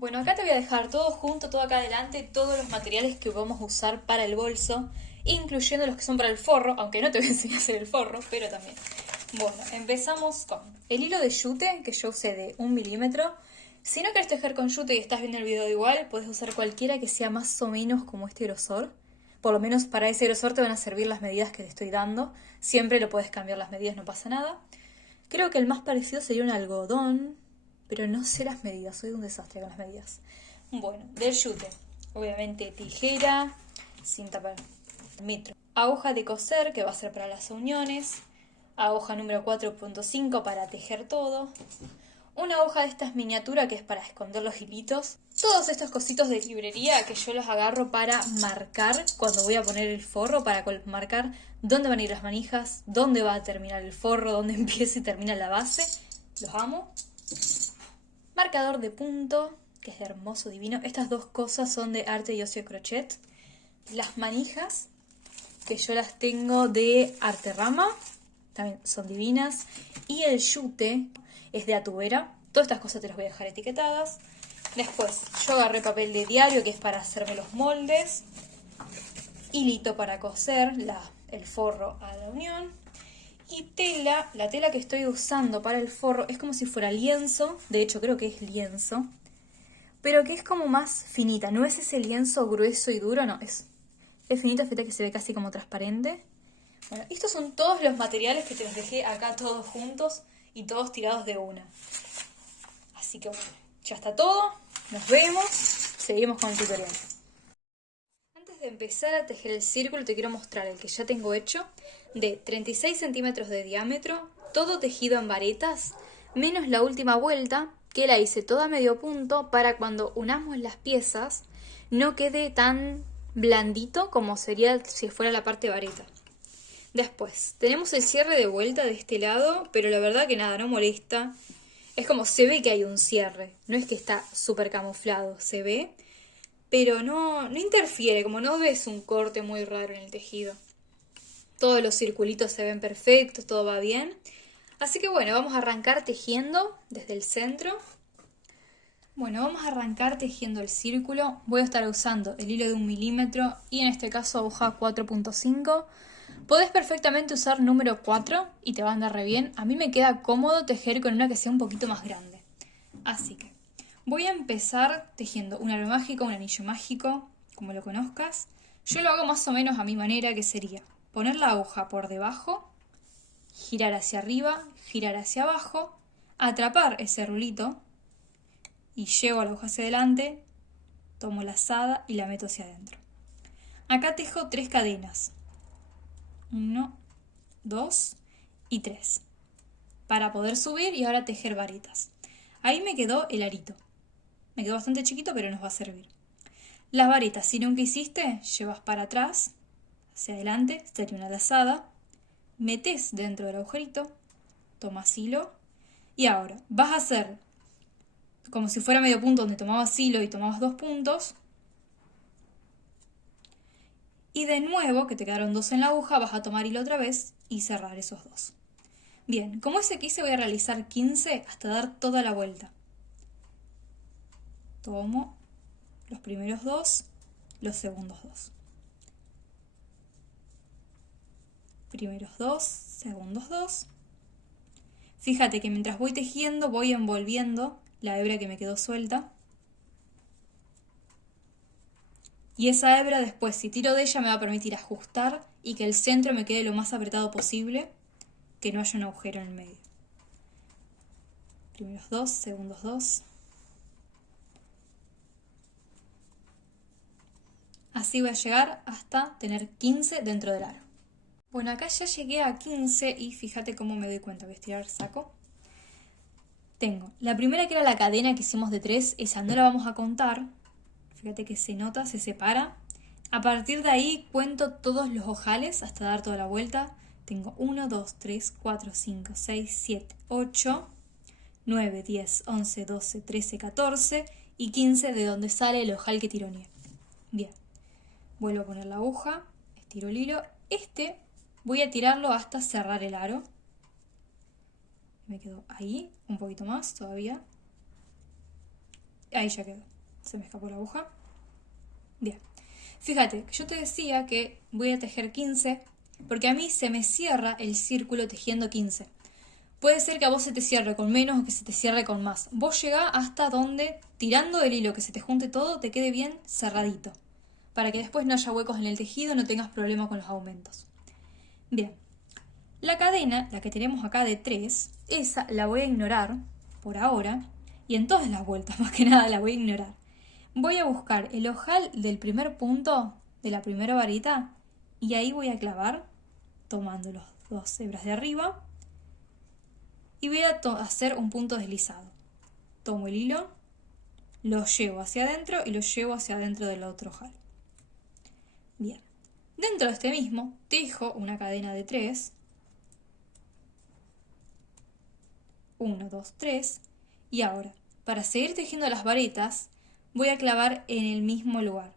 Bueno, acá te voy a dejar todo junto, todo acá adelante, todos los materiales que vamos a usar para el bolso, incluyendo los que son para el forro, aunque no te voy a enseñar a hacer el forro, pero también. Bueno, empezamos con el hilo de yute, que yo usé de 1 milímetro. Si no querés tejer con yute y estás viendo el video igual, puedes usar cualquiera que sea más o menos como este grosor. Por lo menos para ese grosor te van a servir las medidas que te estoy dando. Siempre lo puedes cambiar las medidas, no pasa nada. Creo que el más parecido sería un algodón, pero no sé las medidas, soy un desastre con las medidas. Bueno, del yute, obviamente tijera, cinta para metro, aguja de coser que va a ser para las uniones, aguja número 4.5 para tejer todo, una hoja de estas miniatura que es para esconder los hilitos, todos estos cositos de librería que yo los agarro para marcar cuando voy a poner el forro, para marcar dónde van a ir las manijas, dónde va a terminar el forro, dónde empieza y termina la base. Los amo. Marcador de punto, que es hermoso, divino. Estas dos cosas son de Arte y Ocio Crochet. Las manijas, que yo las tengo de Arte Rama, también son divinas. Y el yute es de Atubera. Todas estas cosas te las voy a dejar etiquetadas. Después, yo agarré papel de diario, que es para hacerme los moldes. Hilito para coser el forro a la unión. Y tela, la tela que estoy usando para el forro es como si fuera lienzo, de hecho creo que es lienzo, pero que es como más finita, no es ese lienzo grueso y duro, no, es finita, fíjate que se ve casi como transparente. Bueno, estos son todos los materiales que te los dejé acá todos juntos y todos tirados de una. Así que bueno, ya está todo, nos vemos, seguimos con el tutorial. Antes de empezar a tejer el círculo te quiero mostrar el que ya tengo hecho de 36 centímetros de diámetro, todo tejido en varetas, menos la última vuelta que la hice toda a medio punto para cuando unamos las piezas no quede tan blandito como sería si fuera la parte vareta. Después, tenemos el cierre de vuelta de este lado, pero la verdad que nada, no molesta. Es como se ve que hay un cierre, no es que está súper camuflado, se ve, pero no interfiere, como no ves un corte muy raro en el tejido. Todos los circulitos se ven perfectos, todo va bien. Así que bueno, vamos a arrancar tejiendo desde el centro. Bueno, vamos a arrancar tejiendo el círculo. Voy a estar usando el hilo de 1 milímetro y en este caso aguja 4.5. Podés perfectamente usar número 4 y te va a andar re bien. A mí me queda cómodo tejer con una que sea un poquito más grande. Así que voy a empezar tejiendo un aro mágico, un anillo mágico, como lo conozcas. Yo lo hago más o menos a mi manera, que sería poner la aguja por debajo, girar hacia arriba, girar hacia abajo, atrapar ese rulito y llevo la aguja hacia adelante, tomo la lazada y la meto hacia adentro. Acá tejo 3 cadenas. 1, 2 y 3. Para poder subir y ahora tejer varitas. Ahí me quedó el arito. Me quedó bastante chiquito, pero nos va a servir. Las varitas, si nunca hiciste, llevas para atrás, hacia adelante, sería una lazada, metes dentro del agujerito, tomas hilo y ahora vas a hacer como si fuera medio punto donde tomabas hilo y tomabas 2 puntos y de nuevo, que te quedaron 2 en la aguja, vas a tomar hilo otra vez y cerrar esos 2. Bien, como ese quise voy a realizar 15 hasta dar toda la vuelta. Tomo los primeros 2, los segundos 2. Primeros 2, segundos 2. Fíjate que mientras voy tejiendo voy envolviendo la hebra que me quedó suelta. Y esa hebra después, si tiro de ella, me va a permitir ajustar y que el centro me quede lo más apretado posible, que no haya un agujero en el medio. Primeros 2, segundos 2. Así voy a llegar hasta tener 15 dentro del aro. Bueno, acá ya llegué a 15 y fíjate cómo me doy cuenta. Voy a estirar el saco. Tengo la primera, que era la cadena que hicimos de 3, esa no la vamos a contar. Fíjate que se nota, se separa. A partir de ahí cuento todos los ojales hasta dar toda la vuelta. Tengo 1, 2, 3, 4, 5, 6, 7, 8, 9, 10, 11, 12, 13, 14 y 15 de donde sale el ojal que tironeé. Bien, vuelvo a poner la aguja, estiro el hilo. Voy a tirarlo hasta cerrar el aro. Me quedo ahí, un poquito más todavía. Ahí ya quedó. Se me escapó la aguja. Bien. Fíjate, yo te decía que voy a tejer 15 porque a mí se me cierra el círculo tejiendo 15. Puede ser que a vos se te cierre con menos o que se te cierre con más. Vos llegá hasta donde, tirando el hilo, que se te junte todo, te quede bien cerradito. Para que después no haya huecos en el tejido, no tengas problema con los aumentos. Bien. La cadena, la que tenemos acá de 3, esa la voy a ignorar por ahora. Y en todas las vueltas, más que nada, la voy a ignorar. Voy a buscar el ojal del primer punto de la primera varita y ahí voy a clavar tomando los 2 hebras de arriba y voy a hacer un punto deslizado. Tomo el hilo, lo llevo hacia adentro y lo llevo hacia adentro del otro ojal. Bien, dentro de este mismo tejo una cadena de 3, 1, 2, 3 y ahora, para seguir tejiendo las varitas, voy a clavar en el mismo lugar.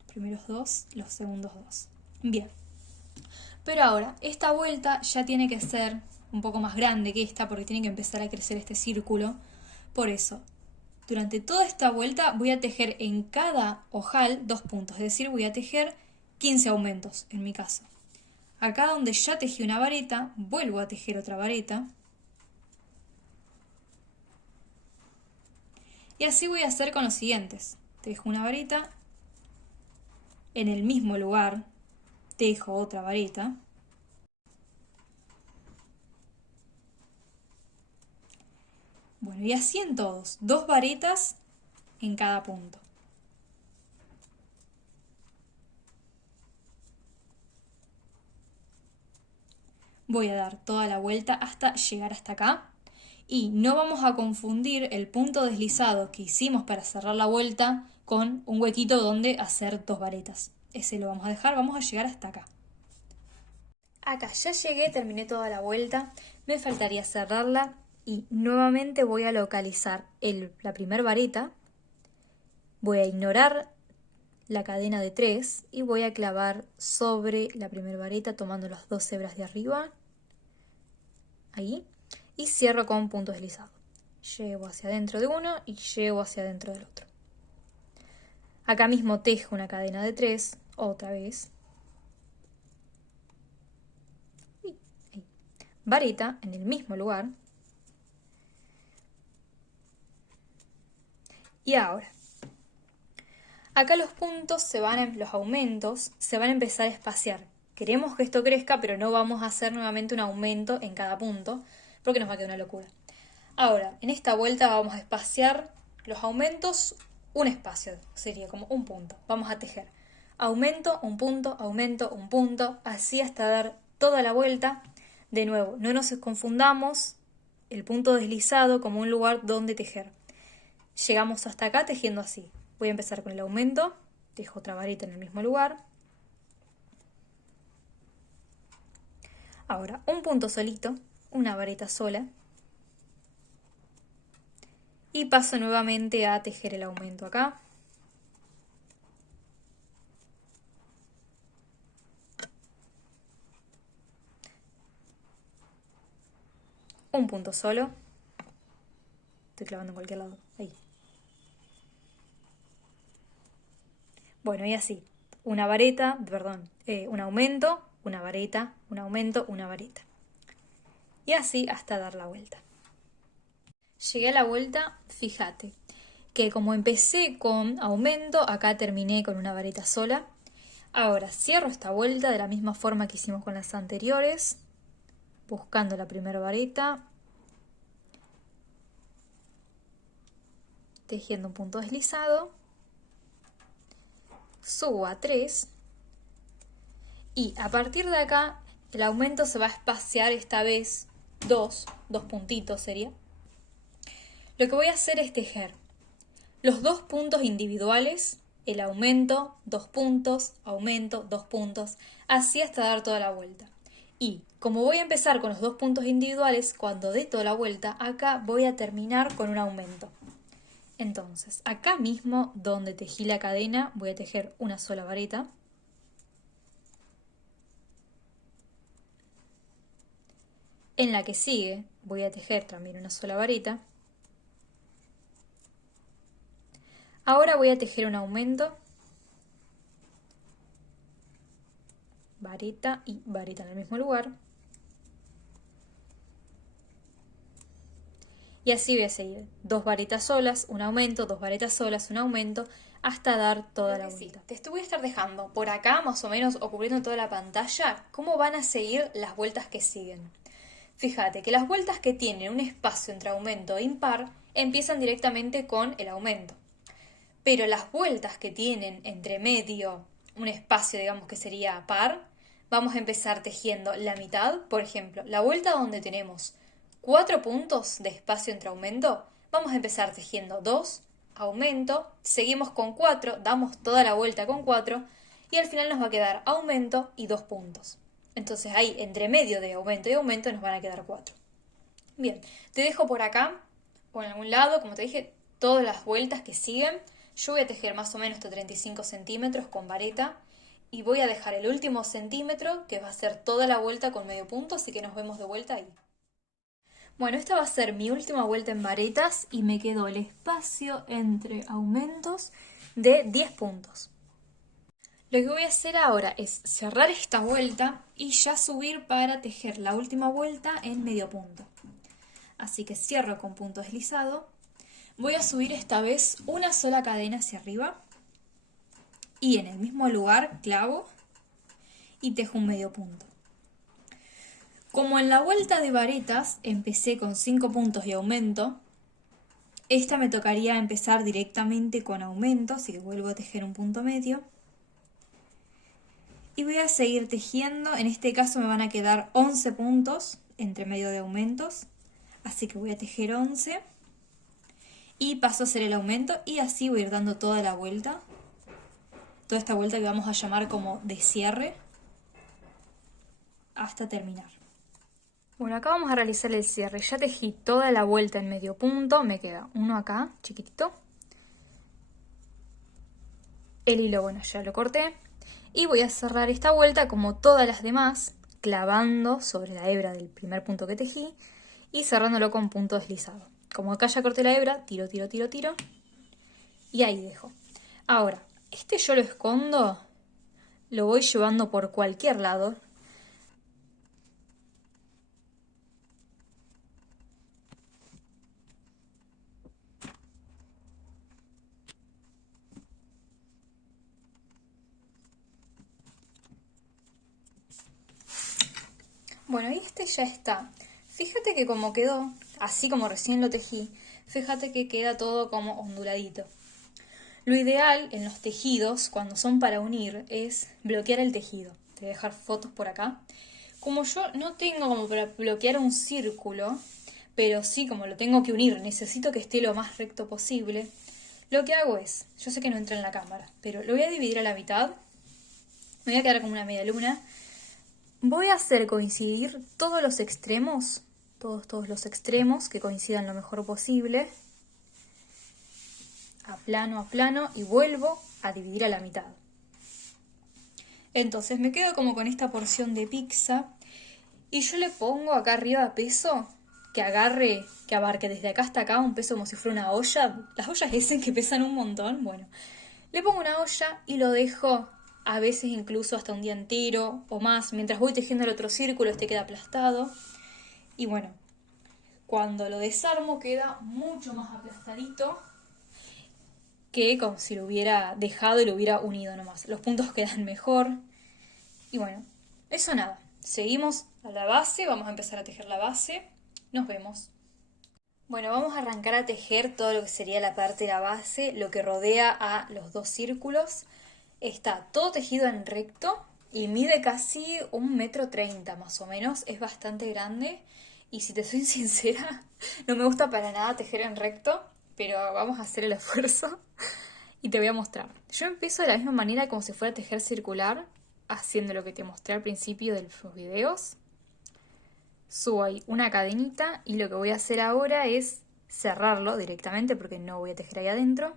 Los primeros 2, los segundos 2. Bien. Pero ahora, esta vuelta ya tiene que ser un poco más grande que esta porque tiene que empezar a crecer este círculo. Por eso, durante toda esta vuelta voy a tejer en cada ojal 2 puntos. Es decir, voy a tejer 15 aumentos en mi caso. Acá donde ya tejí una vareta, vuelvo a tejer otra vareta. Y así voy a hacer con los siguientes. Tejo una vareta, en el mismo lugar tejo otra vareta. Bueno, y así en todos, 2 varetas en cada punto. Voy a dar toda la vuelta hasta llegar hasta acá. Y no vamos a confundir el punto deslizado que hicimos para cerrar la vuelta con un huequito donde hacer 2 varetas. Ese lo vamos a dejar, vamos a llegar hasta acá. Acá ya llegué, terminé toda la vuelta, me faltaría cerrarla y nuevamente voy a localizar la primera vareta, voy a ignorar la cadena de 3 y voy a clavar sobre la primera vareta tomando las 2 hebras de arriba, ahí, y cierro con punto deslizado. Llevo hacia adentro de uno y llevo hacia adentro del otro. Acá mismo tejo una cadena de 3, otra vez. Y ahí. Vareta en el mismo lugar. Y ahora, acá los puntos los aumentos se van a empezar a espaciar. Queremos que esto crezca, pero no vamos a hacer nuevamente un aumento en cada punto, porque nos va a quedar una locura. Ahora, en esta vuelta vamos a espaciar los aumentos, un espacio, sería como un punto. Vamos a tejer aumento, un punto, así hasta dar toda la vuelta. De nuevo, no nos confundamos el punto deslizado como un lugar donde tejer. Llegamos hasta acá tejiendo así. Voy a empezar con el aumento, tejo otra varita en el mismo lugar. Ahora, un punto solito, una vareta sola. Y paso nuevamente a tejer el aumento acá. Un punto solo. Estoy clavando en cualquier lado. Ahí. Bueno, y así. Una vareta, perdón, un aumento, una vareta, un aumento, una vareta. Y así hasta dar la vuelta. Llegué a la vuelta, fíjate que como empecé con aumento, acá terminé con una vareta sola. Ahora cierro esta vuelta de la misma forma que hicimos con las anteriores, buscando la primera vareta, tejiendo un punto deslizado, subo a 3 y a partir de acá el aumento se va a espaciar esta vez dos puntitos sería. Lo que voy a hacer es tejer los 2 puntos individuales, el aumento, 2 puntos, aumento, 2 puntos, así hasta dar toda la vuelta. Y como voy a empezar con los 2 puntos individuales, cuando dé toda la vuelta, acá voy a terminar con un aumento. Entonces, acá mismo donde tejí la cadena, voy a tejer una sola vareta. En la que sigue voy a tejer también una sola varita. Ahora voy a tejer un aumento, varita y varita en el mismo lugar. Y así voy a seguir, 2 varitas solas, un aumento, 2 varitas solas, un aumento, hasta dar toda la vuelta. Te voy a estar dejando por acá, más o menos, o cubriendo toda la pantalla, cómo van a seguir las vueltas que siguen. Fíjate que las vueltas que tienen un espacio entre aumento e impar empiezan directamente con el aumento. Pero las vueltas que tienen entre medio un espacio, digamos que sería par, vamos a empezar tejiendo la mitad. Por ejemplo, la vuelta donde tenemos 4 puntos de espacio entre aumento, vamos a empezar tejiendo 2, aumento, seguimos con 4, damos toda la vuelta con 4 y al final nos va a quedar aumento y 2 puntos. Entonces ahí, entre medio de aumento y aumento, nos van a quedar 4. Bien, te dejo por acá o en algún lado, como te dije, todas las vueltas que siguen. Yo voy a tejer más o menos hasta 35 centímetros con vareta y voy a dejar el último centímetro, que va a ser toda la vuelta con medio punto, así que nos vemos de vuelta ahí. Bueno, esta va a ser mi última vuelta en varetas y me quedó el espacio entre aumentos de 10 puntos. Lo que voy a hacer ahora es cerrar esta vuelta y ya subir para tejer la última vuelta en medio punto. Así que cierro con punto deslizado. Voy a subir esta vez una sola cadena hacia arriba y en el mismo lugar clavo y tejo un medio punto. Como en la vuelta de varetas empecé con 5 puntos de aumento, esta me tocaría empezar directamente con aumento, así que vuelvo a tejer un punto medio. Y voy a seguir tejiendo, en este caso me van a quedar 11 puntos entre medio de aumentos, así que voy a tejer 11 y paso a hacer el aumento y así voy a ir dando toda la vuelta, toda esta vuelta que vamos a llamar como de cierre hasta terminar. Bueno, acá vamos a realizar el cierre, ya tejí toda la vuelta en medio punto, me queda uno acá, chiquitito. El hilo, bueno, ya lo corté. Y voy a cerrar esta vuelta como todas las demás, clavando sobre la hebra del primer punto que tejí y cerrándolo con punto deslizado. Como acá ya corté la hebra, tiro, tiro, tiro, tiro y ahí dejo. Ahora, este yo lo escondo, lo voy llevando por cualquier lado. Bueno, y este ya está. Fíjate que como quedó, así como recién lo tejí, fíjate que queda todo como onduladito. Lo ideal en los tejidos, cuando son para unir, es bloquear el tejido. Te voy a dejar fotos por acá. Como yo no tengo como para bloquear un círculo, pero sí como lo tengo que unir, necesito que esté lo más recto posible, lo que hago es, yo sé que no entra en la cámara, pero lo voy a dividir a la mitad, me voy a quedar como una media luna. Voy a hacer coincidir todos los extremos, todos los extremos que coincidan lo mejor posible, a plano, y vuelvo a dividir a la mitad. Entonces me quedo como con esta porción de pizza y yo le pongo acá arriba peso que agarre, que abarque desde acá hasta acá un peso como si fuera una olla. Las ollas dicen que pesan un montón, bueno. Le pongo una olla y lo dejo a veces incluso hasta un día entero o más. Mientras voy tejiendo el otro círculo, este queda aplastado. Y bueno, cuando lo desarmo queda mucho más aplastadito que como si lo hubiera dejado y lo hubiera unido nomás. Los puntos quedan mejor. Y bueno, eso nada. Seguimos a la base, vamos a empezar a tejer la base. Nos vemos. Bueno, vamos a arrancar a tejer todo lo que sería la parte de la base, lo que rodea a los dos círculos. Está todo tejido en recto y mide casi 1,30 m más o menos. Es bastante grande y si te soy sincera, no me gusta para nada tejer en recto, pero vamos a hacer el esfuerzo y te voy a mostrar. Yo empiezo de la misma manera como si fuera a tejer circular, haciendo lo que te mostré al principio de los videos. Subo ahí una cadenita y lo que voy a hacer ahora es cerrarlo directamente porque no voy a tejer ahí adentro.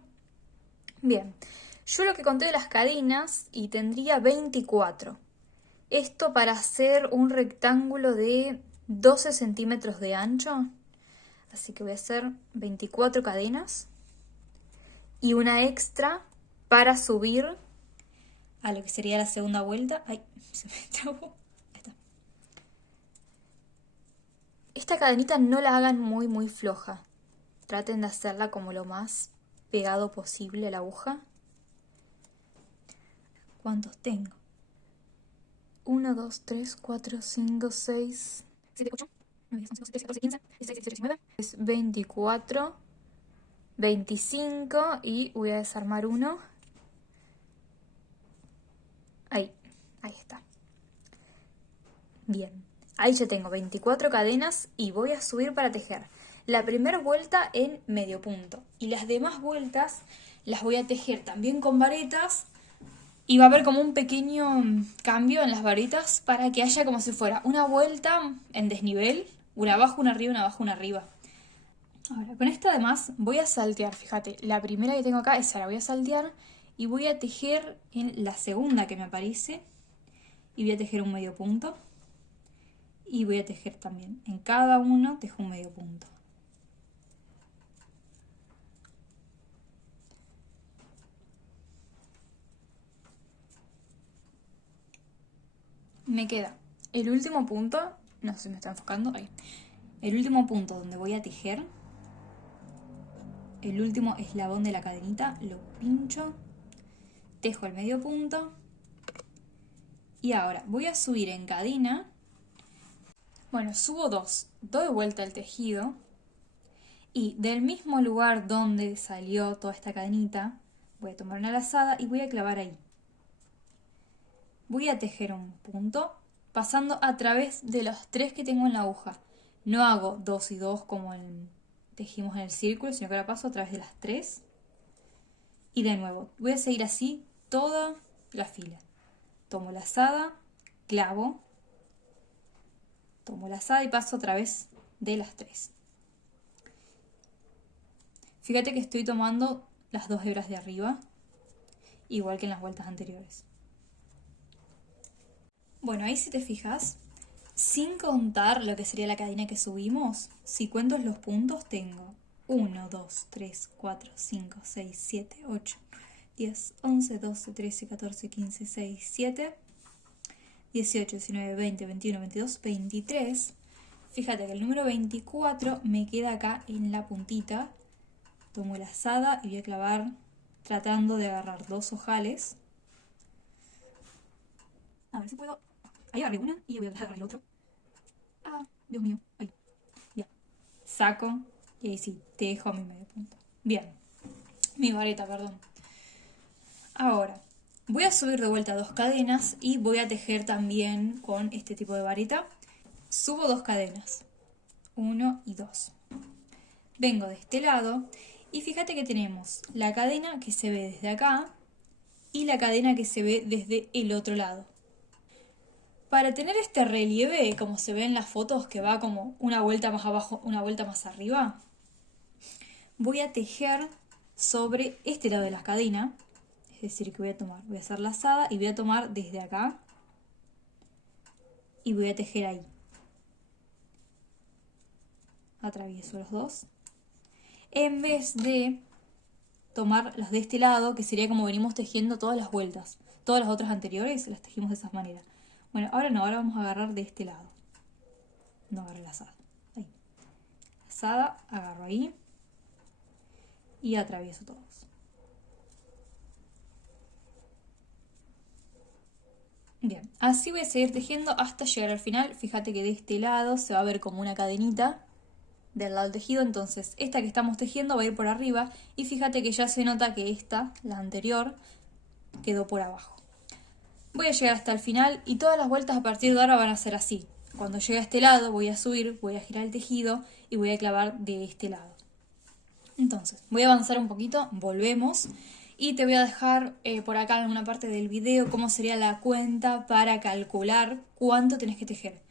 Bien, yo lo que conté de las cadenas y tendría 24. Esto para hacer un rectángulo de 12 centímetros de ancho, así que voy a hacer 24 cadenas y una extra para subir a lo que sería la segunda vuelta. Ay, se me trabó. Ahí está. Esta cadenita no la hagan muy floja. Traten de hacerla como lo más pegado posible a la aguja. ¿Cuántos tengo? 1, 2, 3, 4, 5, 6, 7, 8, 9, 10, 11, 12, 13, 14, 15, 16, 17, 19. Es 24, 25 y voy a desarmar uno. Ahí está. Bien, ahí ya tengo 24 cadenas y voy a subir para tejer. La primera vuelta en medio punto y las demás vueltas las voy a tejer también con varetas. Y va a haber como un pequeño cambio en las varetas para que haya como si fuera una vuelta en desnivel, una abajo, una arriba, una abajo, una arriba. Ahora, con esta además voy a saltear, fíjate, la primera que tengo acá, esa la voy a saltear y voy a tejer en la segunda que me aparece y voy a tejer un medio punto y voy a tejer también, en cada uno tejo un medio punto. Me queda el último punto, no sé si me está enfocando, ahí. El último punto donde voy a tejer, el último eslabón de la cadenita, lo pincho, tejo el medio punto y ahora voy a subir en cadena. Bueno, subo dos, doy vuelta el tejido y del mismo lugar donde salió toda esta cadenita, voy a tomar una lazada y voy a clavar ahí. Voy a tejer un punto pasando a través de los 3 que tengo en la aguja. No hago 2 y 2 como tejimos en el círculo, sino que ahora paso a través de las 3. Y de nuevo, voy a seguir así toda la fila. Tomo lazada, clavo, tomo lazada y paso a través de las 3. Fíjate que estoy tomando las 2 hebras de arriba, igual que en las vueltas anteriores. Bueno, ahí si te fijas, sin contar lo que sería la cadena que subimos, si cuento los puntos tengo 1, 2, 3, 4, 5, 6, 7, 8, 10, 11, 12, 13, 14, 15, 16, 17, 18, 19, 20, 21, 22, 23. Fíjate que el número 24 me queda acá en la puntita. Tomo la lazada y voy a clavar tratando de agarrar 2 ojales. A ver si puedo. Ahí agarré una y voy a agarrar el otro. Ah, Dios mío. Ahí. Ya. Saco y ahí sí, tejo mi medio punto. Bien. Mi vareta, perdón. Ahora, voy a subir de vuelta 2 cadenas y voy a tejer también con este tipo de vareta. Subo 2 cadenas. 1 y 2. Vengo de este lado y fíjate que tenemos la cadena que se ve desde acá y la cadena que se ve desde el otro lado. Para tener este relieve, como se ve en las fotos, que va como una vuelta más abajo, una vuelta más arriba, voy a tejer sobre este lado de la cadena. Es decir, que voy a hacer lazada y voy a tomar desde acá y voy a tejer ahí. Atravieso los dos. En vez de tomar las de este lado, que sería como venimos tejiendo todas las vueltas. Todas las otras anteriores las tejimos de esa manera. Bueno, ahora no, ahora vamos a agarrar de este lado. No agarro lazada. Ahí. Lazada, agarro ahí. Y atravieso todos. Bien, así voy a seguir tejiendo hasta llegar al final. Fíjate que de este lado se va a ver como una cadenita del lado del tejido. Entonces esta que estamos tejiendo va a ir por arriba. Y fíjate que ya se nota que esta, la anterior, quedó por abajo. Voy a llegar hasta el final y todas las vueltas a partir de ahora van a ser así. Cuando llegue a este lado voy a subir, voy a girar el tejido y voy a clavar de este lado. Entonces, voy a avanzar un poquito, volvemos y te voy a dejar por acá en una parte del video cómo sería la cuenta para calcular cuánto tenés que tejer.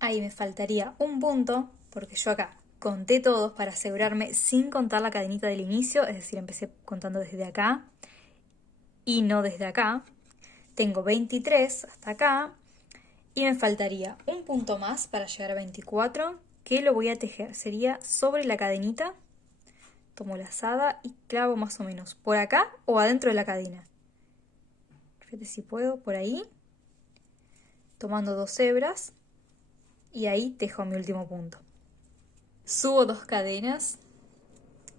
Ahí me faltaría un punto porque yo acá conté todos para asegurarme sin contar la cadenita del inicio, es decir, empecé contando desde acá y no desde acá. Tengo 23 hasta acá Y me faltaría un punto más para llegar a 24, que lo voy a tejer. Sería sobre la cadenita. Tomo la lazada y clavo más o menos por acá o adentro de la cadena. Fíjate si puedo, por ahí. Tomando 2 hebras. Y ahí tejo mi último punto. Subo 2 cadenas.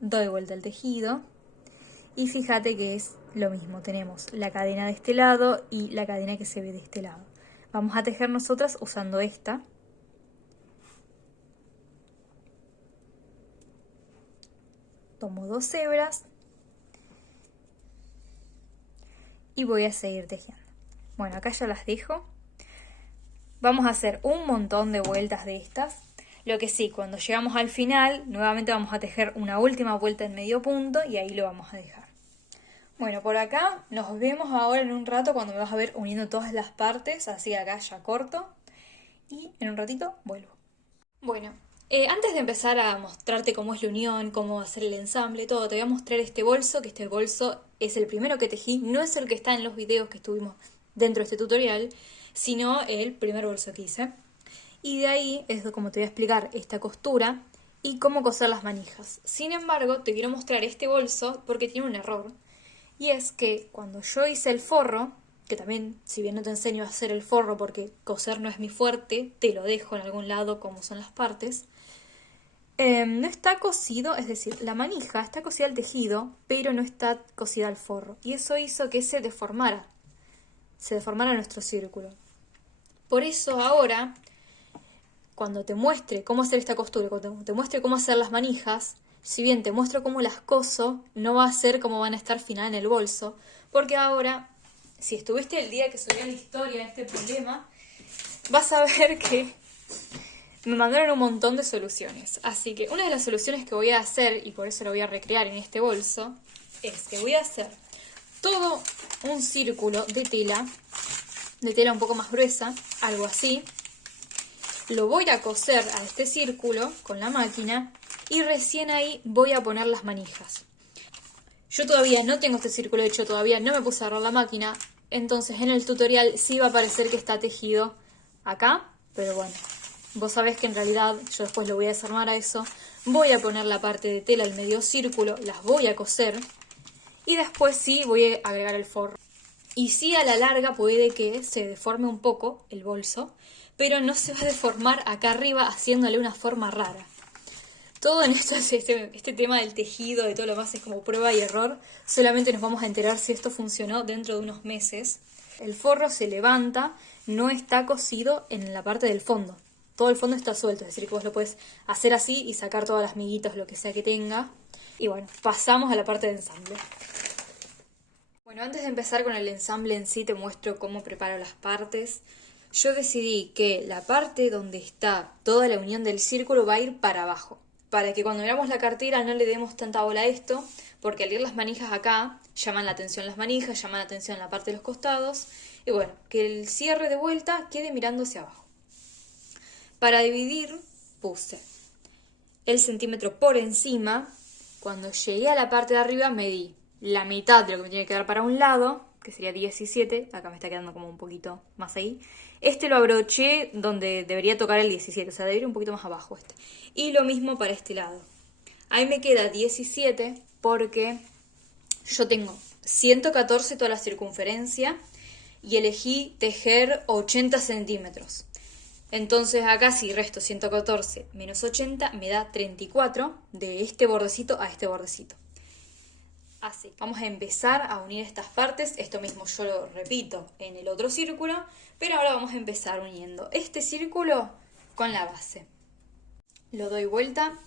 Doy vuelta al tejido. Y fíjate que es lo mismo. Tenemos la cadena de este lado y la cadena que se ve de este lado. Vamos a tejer nosotras usando esta. Tomo 2 hebras y voy a seguir tejiendo. Bueno, acá ya las dejo. Vamos a hacer un montón de vueltas de estas. Lo que sí, cuando llegamos al final, nuevamente vamos a tejer una última vuelta en medio punto y ahí lo vamos a dejar. Bueno, por acá nos vemos ahora en un rato cuando me vas a ver uniendo todas las partes. Así acá ya corto y en un ratito vuelvo. Bueno, antes de empezar a mostrarte cómo es la unión, cómo hacer el ensamble, todo, te voy a mostrar este bolso, que este bolso es el primero que tejí, no es el que está en los videos que estuvimos dentro de este tutorial, sino el primer bolso que hice. Y de ahí es como te voy a explicar esta costura y cómo coser las manijas. Sin embargo, te quiero mostrar este bolso porque tiene un error. Y es que cuando yo hice el forro, que también, si bien no te enseño a hacer el forro porque coser no es mi fuerte, te lo dejo en algún lado como son las partes, no está cosido, es decir, la manija está cosida al tejido, pero no está cosida al forro. Y eso hizo que se deformara nuestro círculo. Por eso ahora, cuando te muestre cómo hacer esta costura, cuando te muestre cómo hacer las manijas, si bien te muestro cómo las coso, no va a ser como van a estar final en el bolso, porque ahora, si estuviste el día que subí la historia de este problema, vas a ver que me mandaron un montón de soluciones. Así que una de las soluciones que voy a hacer, y por eso lo voy a recrear en este bolso, es que voy a hacer todo un círculo de tela un poco más gruesa, algo así. Lo voy a coser a este círculo con la máquina y recién ahí voy a poner las manijas. Yo todavía no tengo este círculo hecho, todavía no me puse a agarrar la máquina, entonces en el tutorial sí va a parecer que está tejido acá, pero bueno, vos sabés que en realidad yo después lo voy a desarmar a eso, voy a poner la parte de tela al medio círculo, las voy a coser y después sí voy a agregar el forro. Y sí, a la larga puede que se deforme un poco el bolso, pero no se va a deformar acá arriba haciéndole una forma rara. Todo en esto es este tema del tejido, de todo lo más, es como prueba y error. Solamente nos vamos a enterar si esto funcionó dentro de unos meses. El forro se levanta, no está cosido en la parte del fondo. Todo el fondo está suelto, es decir, que vos lo puedes hacer así y sacar todas las miguitas, lo que sea que tenga. Y bueno, pasamos a la parte de ensamble. Bueno, antes de empezar con el ensamble en sí, te muestro cómo preparo las partes. Yo decidí que la parte donde está toda la unión del círculo va a ir para abajo, para que cuando miramos la cartera no le demos tanta bola a esto, porque al ir las manijas acá, llaman la atención las manijas, llaman la atención la parte de los costados, y bueno, que el cierre de vuelta quede mirando hacia abajo. Para dividir, puse el centímetro por encima. Cuando llegué a la parte de arriba medí la mitad de lo que me tiene que dar para un lado, que sería 17, acá me está quedando como un poquito más ahí. Este lo abroché donde debería tocar el 17, o sea, debería ir un poquito más abajo este. Y lo mismo para este lado. Ahí me queda 17 porque yo tengo 114 toda la circunferencia y elegí tejer 80 centímetros. Entonces acá si resto 114 menos 80 me da 34 de este bordecito a este bordecito. Así, vamos a empezar a unir estas partes. Esto mismo yo lo repito en el otro círculo, pero ahora vamos a empezar uniendo este círculo con la base. Lo doy vuelta.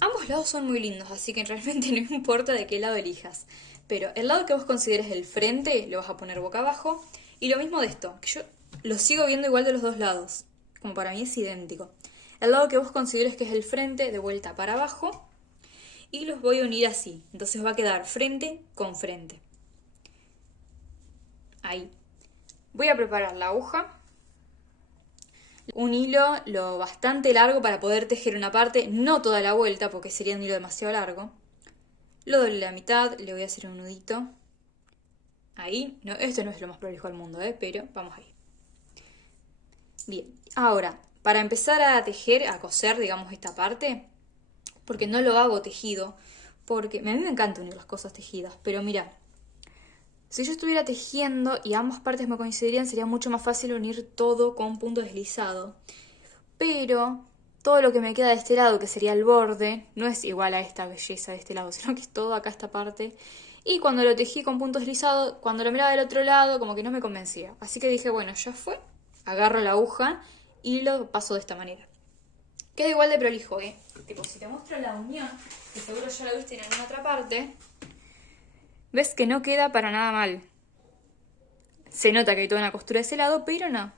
Ambos lados son muy lindos, así que realmente no importa de qué lado elijas. Pero el lado que vos consideres el frente lo vas a poner boca abajo. Y lo mismo de esto, que yo lo sigo viendo igual de los dos lados. Como para mí es idéntico. El lado que vos consideres que es el frente, de vuelta para abajo. Y los voy a unir así. Entonces va a quedar frente con frente. Ahí. Voy a preparar la aguja. Un hilo lo bastante largo para poder tejer una parte, no toda la vuelta porque sería un hilo demasiado largo. Lo doy la mitad, le voy a hacer un nudito. Ahí. No, esto no es lo más prolijo del mundo, pero vamos ahí. Bien, ahora, para empezar a tejer, a coser, digamos, esta parte, porque no lo hago tejido, porque a mí me encanta unir las cosas tejidas, pero mira, si yo estuviera tejiendo y ambas partes me coincidirían, sería mucho más fácil unir todo con punto deslizado. Pero todo lo que me queda de este lado, que sería el borde, no es igual a esta belleza de este lado, sino que es todo acá esta parte. Y cuando lo tejí con punto deslizado, cuando lo miraba del otro lado, como que no me convencía. Así que dije, bueno, ya fue. Agarro la aguja y lo paso de esta manera. Queda igual de prolijo, ¿eh? Tipo, si te muestro la unión, que seguro ya la viste en alguna otra parte, ves que no queda para nada mal. Se nota que hay toda una costura de ese lado, pero no.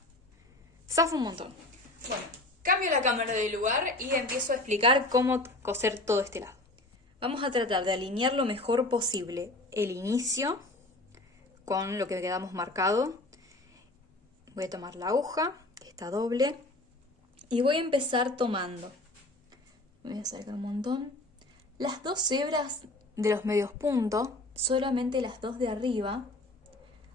Zafa un montón. Bueno, cambio la cámara de lugar y empiezo a explicar cómo coser todo este lado. Vamos a tratar de alinear lo mejor posible el inicio con lo que quedamos marcado. Voy a tomar la aguja, que está doble, y voy a empezar tomando. Me voy a acercar un montón. Las dos hebras de los medios puntos, solamente las dos de arriba.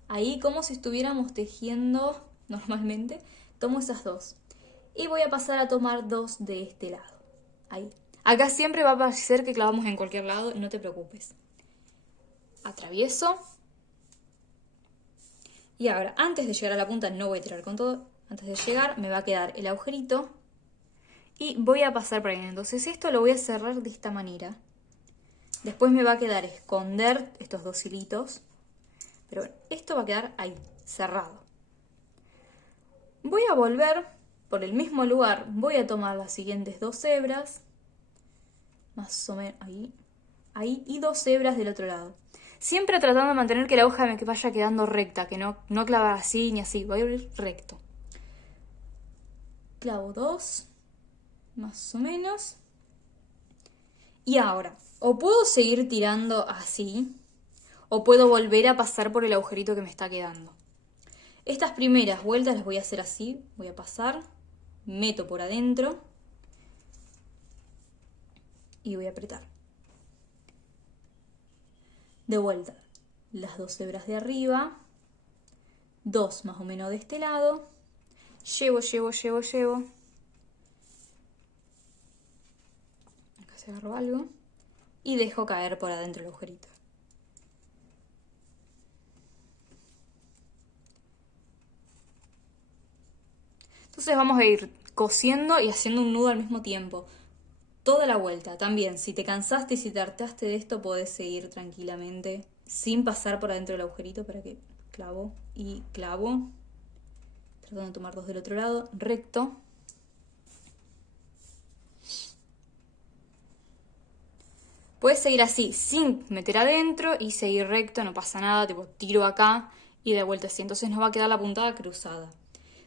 Ahí como si estuviéramos tejiendo normalmente, tomo esas dos. Y voy a pasar a tomar dos de este lado. Ahí. Acá siempre va a parecer que clavamos en cualquier lado, no te preocupes. Atravieso. Y ahora, antes de llegar a la punta, no voy a tirar con todo. Antes de llegar me va a quedar el agujerito. Y voy a pasar por ahí. Entonces esto lo voy a cerrar de esta manera. Después me va a quedar esconder estos dos hilitos. Pero bueno, esto va a quedar ahí, cerrado. Voy a volver por el mismo lugar. Voy a tomar las siguientes dos hebras. Más o menos ahí. Ahí. Y dos hebras del otro lado. Siempre tratando de mantener que la hoja me vaya quedando recta. Que no clavar así ni así. Voy a ir recto. Clavo dos. Más o menos. Y ahora, o puedo seguir tirando así, o puedo volver a pasar por el agujerito que me está quedando. Estas primeras vueltas las voy a hacer así, voy a pasar, meto por adentro y voy a apretar. De vuelta, las dos hebras de arriba, dos más o menos de este lado, llevo. Acá se agarró algo y dejo caer por adentro el agujerito. Entonces vamos a ir cosiendo y haciendo un nudo al mismo tiempo. Toda la vuelta. También, si te cansaste y si te hartaste de esto, podés seguir tranquilamente sin pasar por adentro del agujerito para que clavo y clavo. Tratando de tomar dos del otro lado, recto. Puedes seguir así, sin meter adentro y seguir recto, no pasa nada, tipo tiro acá y de vuelta así. Entonces nos va a quedar la puntada cruzada.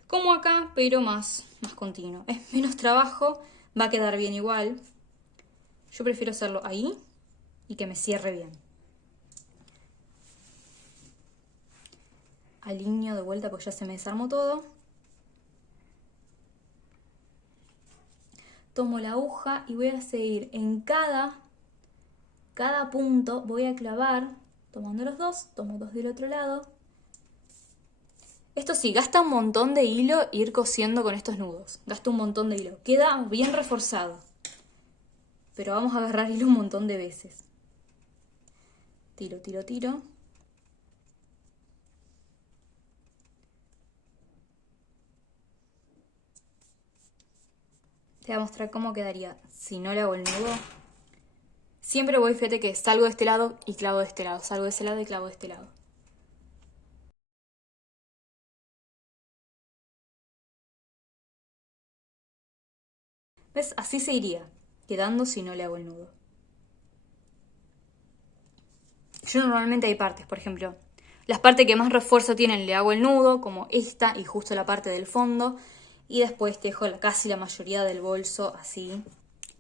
Como acá, pero más continuo. Es menos trabajo, va a quedar bien igual. Yo prefiero hacerlo ahí y que me cierre bien. Alineo de vuelta porque ya se me desarmó todo. Tomo la aguja y voy a seguir en cada punto, voy a clavar, tomando los dos, tomo dos del otro lado. Esto sí, gasta un montón de hilo ir cosiendo con estos nudos. Gasta un montón de hilo. Queda bien reforzado. Pero vamos a agarrar hilo un montón de veces. Tiro. Te voy a mostrar cómo quedaría si no le hago el nudo. Siempre voy, fíjate que salgo de este lado y clavo de este lado. Salgo de ese lado y clavo de este lado. ¿Ves? Así se iría quedando si no le hago el nudo. Yo normalmente hay partes, por ejemplo, las partes que más refuerzo tienen le hago el nudo, como esta y justo la parte del fondo. Y después dejo casi la mayoría del bolso así.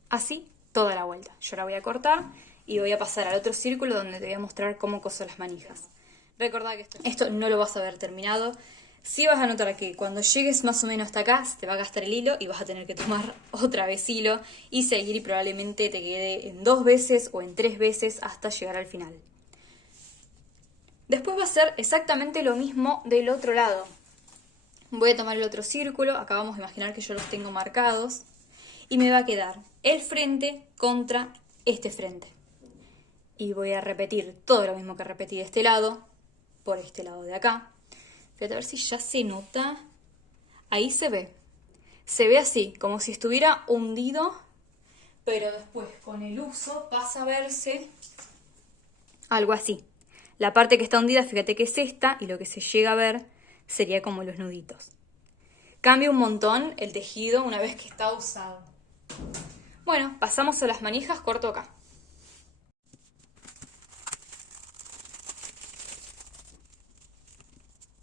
Así, toda la vuelta. Yo la voy a cortar y voy a pasar al otro círculo donde te voy a mostrar cómo coso las manijas. Recordá que esto no lo vas a ver terminado. Sí vas a notar que cuando llegues más o menos hasta acá, se te va a gastar el hilo y vas a tener que tomar otra vez hilo y seguir y probablemente te quede en 2 veces o en 3 veces hasta llegar al final. Después va a ser exactamente lo mismo del otro lado. Voy a tomar el otro círculo, acá vamos a imaginar que yo los tengo marcados, y me va a quedar el frente contra este frente. Y voy a repetir todo lo mismo que repetí de este lado, por este lado de acá. Fíjate a ver si ya se nota. Ahí se ve. Se ve así, como si estuviera hundido, pero después con el uso pasa a verse algo así. La parte que está hundida, fíjate que es esta, y lo que se llega a ver sería como los nuditos. Cambia un montón el tejido una vez que está usado. Bueno, pasamos a las manijas, corto acá.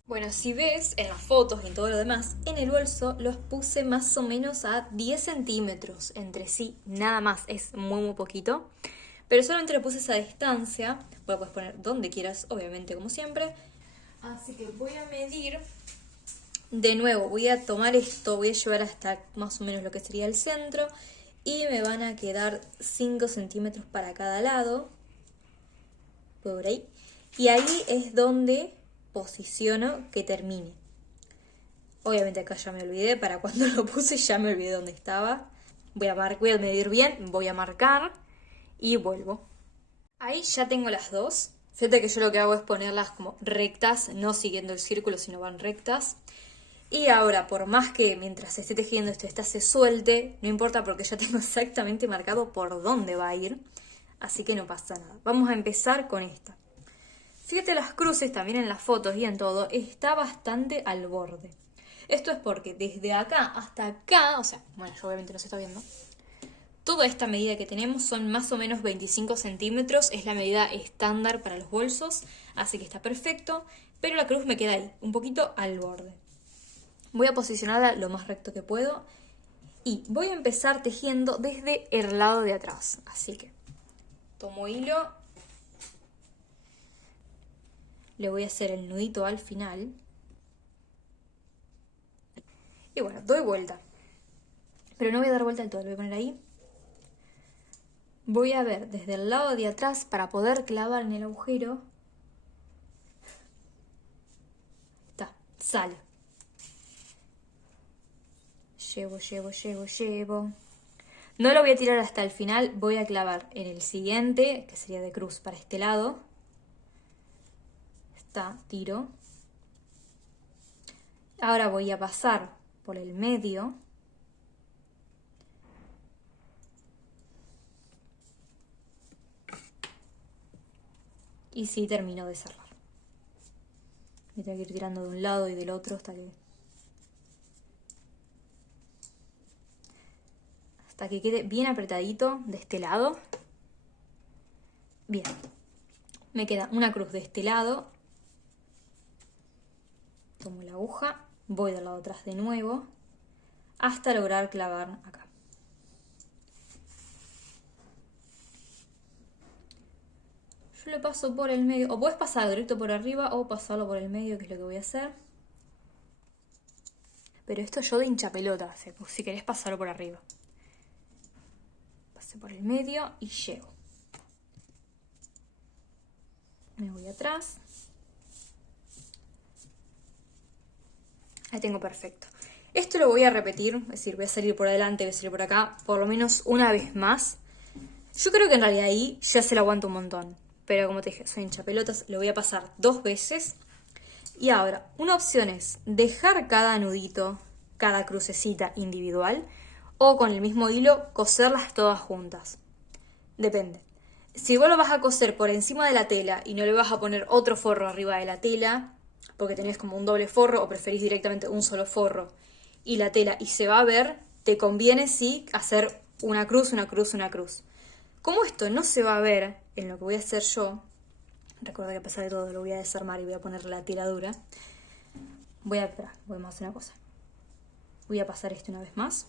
Bueno, si ves en las fotos y en todo lo demás, en el bolso los puse más o menos a 10 centímetros entre sí, nada más, es muy poquito. Pero solamente le puse esa distancia, la puedes poner donde quieras, obviamente como siempre. Así que voy a medir, de nuevo, voy a tomar esto, voy a llevar hasta más o menos lo que sería el centro y me van a quedar 5 centímetros para cada lado, por ahí. Y ahí es donde posiciono que termine. Obviamente acá ya me olvidé, para cuando lo puse ya me olvidé dónde estaba. Voy a medir bien, voy a marcar y vuelvo. Ahí ya tengo las dos. Fíjate que yo lo que hago es ponerlas como rectas, no siguiendo el círculo, sino van rectas. Y ahora, por más que mientras esté tejiendo esta se suelte, no importa porque ya tengo exactamente marcado por dónde va a ir. Así que no pasa nada. Vamos a empezar con esta. Fíjate las cruces también en las fotos y en todo, está bastante al borde. Esto es porque desde acá hasta acá, o sea, bueno, yo obviamente no se está viendo, toda esta medida que tenemos son más o menos 25 centímetros, es la medida estándar para los bolsos, así que está perfecto, pero la cruz me queda ahí, un poquito al borde. Voy a posicionarla lo más recto que puedo y voy a empezar tejiendo desde el lado de atrás, así que tomo hilo. Le voy a hacer el nudito al final. Y bueno, doy vuelta. Pero no voy a dar vuelta del todo, lo voy a poner ahí. Voy a ver desde el lado de atrás para poder clavar en el agujero. Está, sale. Llevo. No lo voy a tirar hasta el final, voy a clavar en el siguiente, que sería de cruz para este lado. Está, tiro. Ahora voy a pasar por el medio. Y sí, termino de cerrar. Me tengo que ir tirando de un lado y del otro hasta que quede bien apretadito de este lado. Bien. Me queda una cruz de este lado. Tomo la aguja, voy del lado atrás de nuevo, hasta lograr clavar acá. Yo le paso por el medio, o puedes pasar directo por arriba o pasarlo por el medio, que es lo que voy a hacer. Pero esto yo de hinchapelota, si querés pasarlo por arriba. Pasé por el medio y llego. Me voy atrás. Ahí tengo perfecto. Esto lo voy a repetir, es decir, voy a salir por adelante, voy a salir por acá, por lo menos una vez más. Yo creo que en realidad ahí ya se lo aguanto un montón. Pero como te dije, soy hinchapelotas, lo voy a pasar 2 veces. Y ahora, una opción es dejar cada nudito, cada crucecita individual, o con el mismo hilo coserlas todas juntas. Depende. Si vos lo vas a coser por encima de la tela y no le vas a poner otro forro arriba de la tela, porque tenés como un doble forro o preferís directamente un solo forro y la tela y se va a ver, te conviene sí hacer una cruz. Como esto no se va a ver en lo que voy a hacer yo, recuerda que a pesar de todo lo voy a desarmar y voy a poner la tela dura, voy a hacer una cosa. Voy a pasar esto una vez más.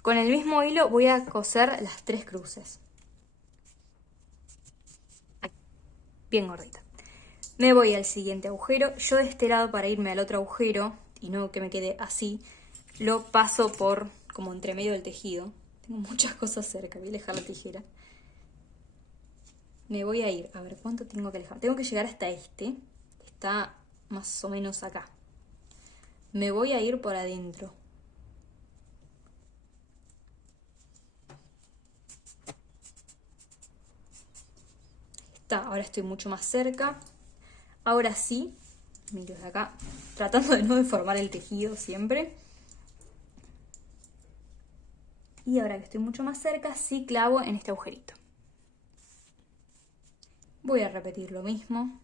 Con el mismo hilo voy a coser las 3 cruces. Bien gordita. Me voy al siguiente agujero. Yo de este lado, para irme al otro agujero y no que me quede así, lo paso por como entre medio del tejido. Tengo muchas cosas cerca, voy a alejar la tijera. Me voy a ir, a ver cuánto tengo que alejar. Tengo que llegar hasta este. Está más o menos acá. me voy a ir por adentro. Está, ahora estoy mucho más cerca. Ahora sí, miro de acá, tratando de no deformar el tejido siempre. Y ahora que estoy mucho más cerca, sí clavo en este agujerito. Voy a repetir lo mismo.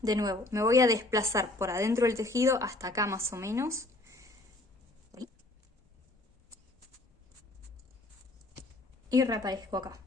De nuevo, me voy a desplazar por adentro del tejido hasta acá más o menos. Y reaparezco acá.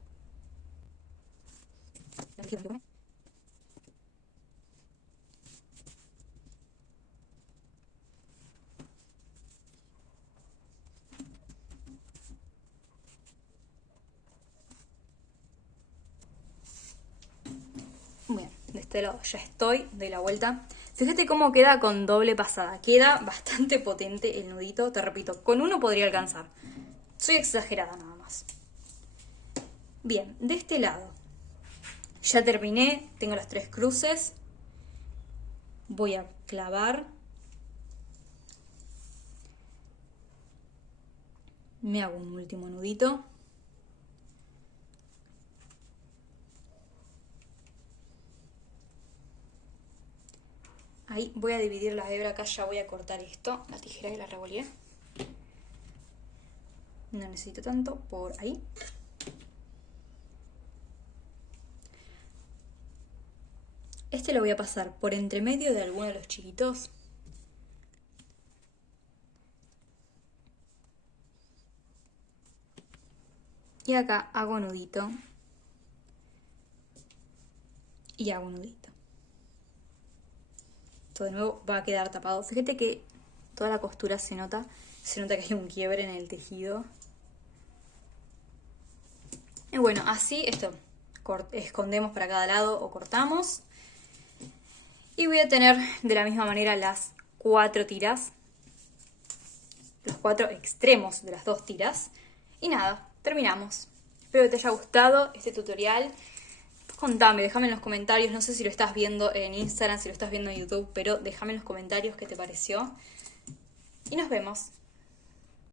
Bien, de este lado ya estoy, de la vuelta. Fíjate cómo queda con doble pasada. Queda bastante potente el nudito. Te repito, con uno podría alcanzar. Soy exagerada nada más. Bien, de este lado ya terminé. Tengo las 3 cruces. Voy a clavar. Me hago un último nudito. Ahí voy a dividir la hebra acá, ya voy a cortar esto. La tijera que la revolví. No necesito tanto, por ahí. Este lo voy a pasar por entre medio de alguno de los chiquitos. Y acá hago nudito. Y hago nudito. Esto de nuevo va a quedar tapado. Fíjate que toda la costura se nota que hay un quiebre en el tejido. Y bueno, así esto escondemos para cada lado o cortamos. Y voy a tener de la misma manera las 4 tiras. Los 4 extremos de las 2 tiras. Y nada, terminamos. Espero que te haya gustado este tutorial. Contame, déjame en los comentarios, no sé si lo estás viendo en Instagram, si lo estás viendo en YouTube, pero déjame en los comentarios qué te pareció. Y nos vemos.